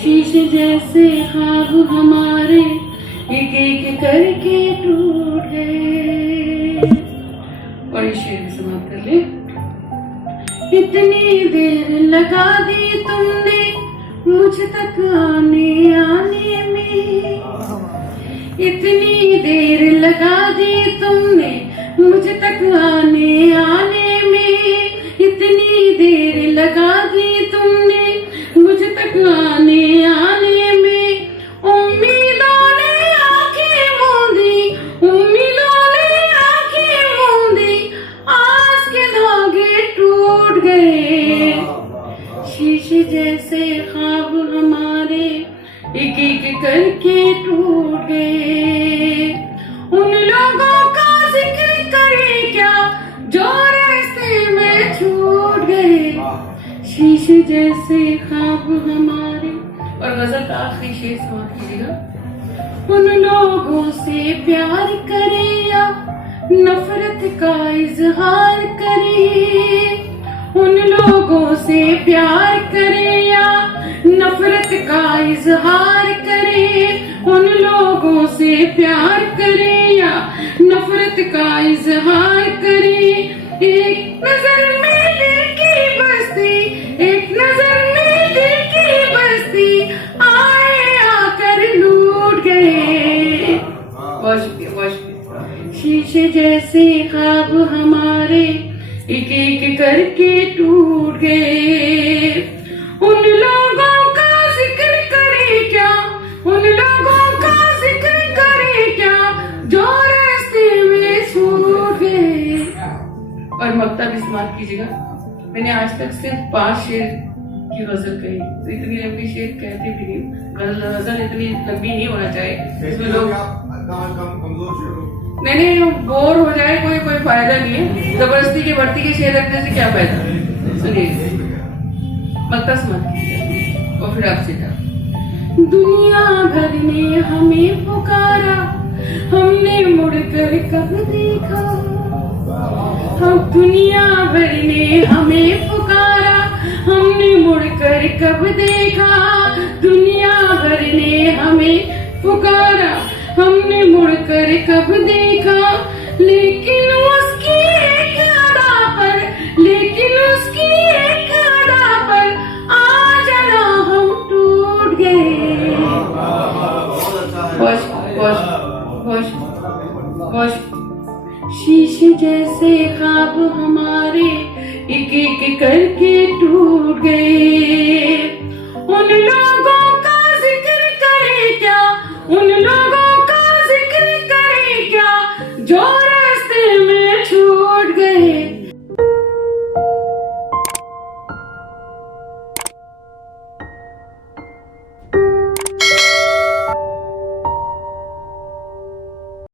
शीशे जैसे ख्वाब हमारे एक एक करके टूट गए। और ये शेर भी समाप्त कर ले। इतनी देर लगा दी तुमने मुझ तक आने आने में, इतनी देर लगा दी तुमने मुझ तक आने आने में, इतनी देर लगा दी तुमने मुझ तक आने आने में। उम्मीदों ने आंखें मूंदी, उम्मीदों ने आंखें मूंदी, आस के धागे टूट गए। शीशे जैसे ख्वाब हमारे एक एक करके टूट गए। उन लोगों का जिक्र करे क्या जो रास्ते में छूट गए। शीशे जैसे ख्वाब हमारे। और गजल का आखिरी शेर समाप्त कीजिएगा। उन लोगों से प्यार करे या नफरत का इजहार करे, उन लोगों से प्यार करे या नफरत का इजहार करे, उन लोगों से प्यार करे या नफरत का इजहार करे। एक नजर में दिल की बस्ती, एक नजर में दिल की बस्ती, आए आकर लूट गए। बहुत शुक्रिया, बहुत शुक्रिया। शीशे जैसे ख्वाब हमारे एक एक करके टूट गए। उन लोगों का जिक्र करे क्या, उन लोगों का जिक्र करे क्या जो रास्ते में छूट गए। और मक्ता भी समाप्त कीजिएगा। मैंने आज तक सिर्फ 5 शेर की गजल कही, तो इतनी लंबी शेर कहते भी नहीं। गजल इतनी लंबी नहीं होना चाहिए इसमें लोग नहीं बोर हो जाए, कोई फायदा नहीं है। जबरदस्ती के भर्ती के शेर रखने से क्या फायदा। सुनिए मक्ता समाप्त कीजिए और फिर आपसे जा। दुनिया भर ने हमें पुकारा, हमने मुड़कर कब देखा। हम दुनिया भर ने हमें पुकारा, हमने मुड़कर कब देखा। दुनिया भर ने हमें पुकारा, हमने मुड़कर कब देखा। लेकिन उसकी एक अदा पर, लेकिन उसकी एक अदा पर आज ना हम टूट गए। शीशे जैसे ख्वाब हमारे एक एक करके टूट गए।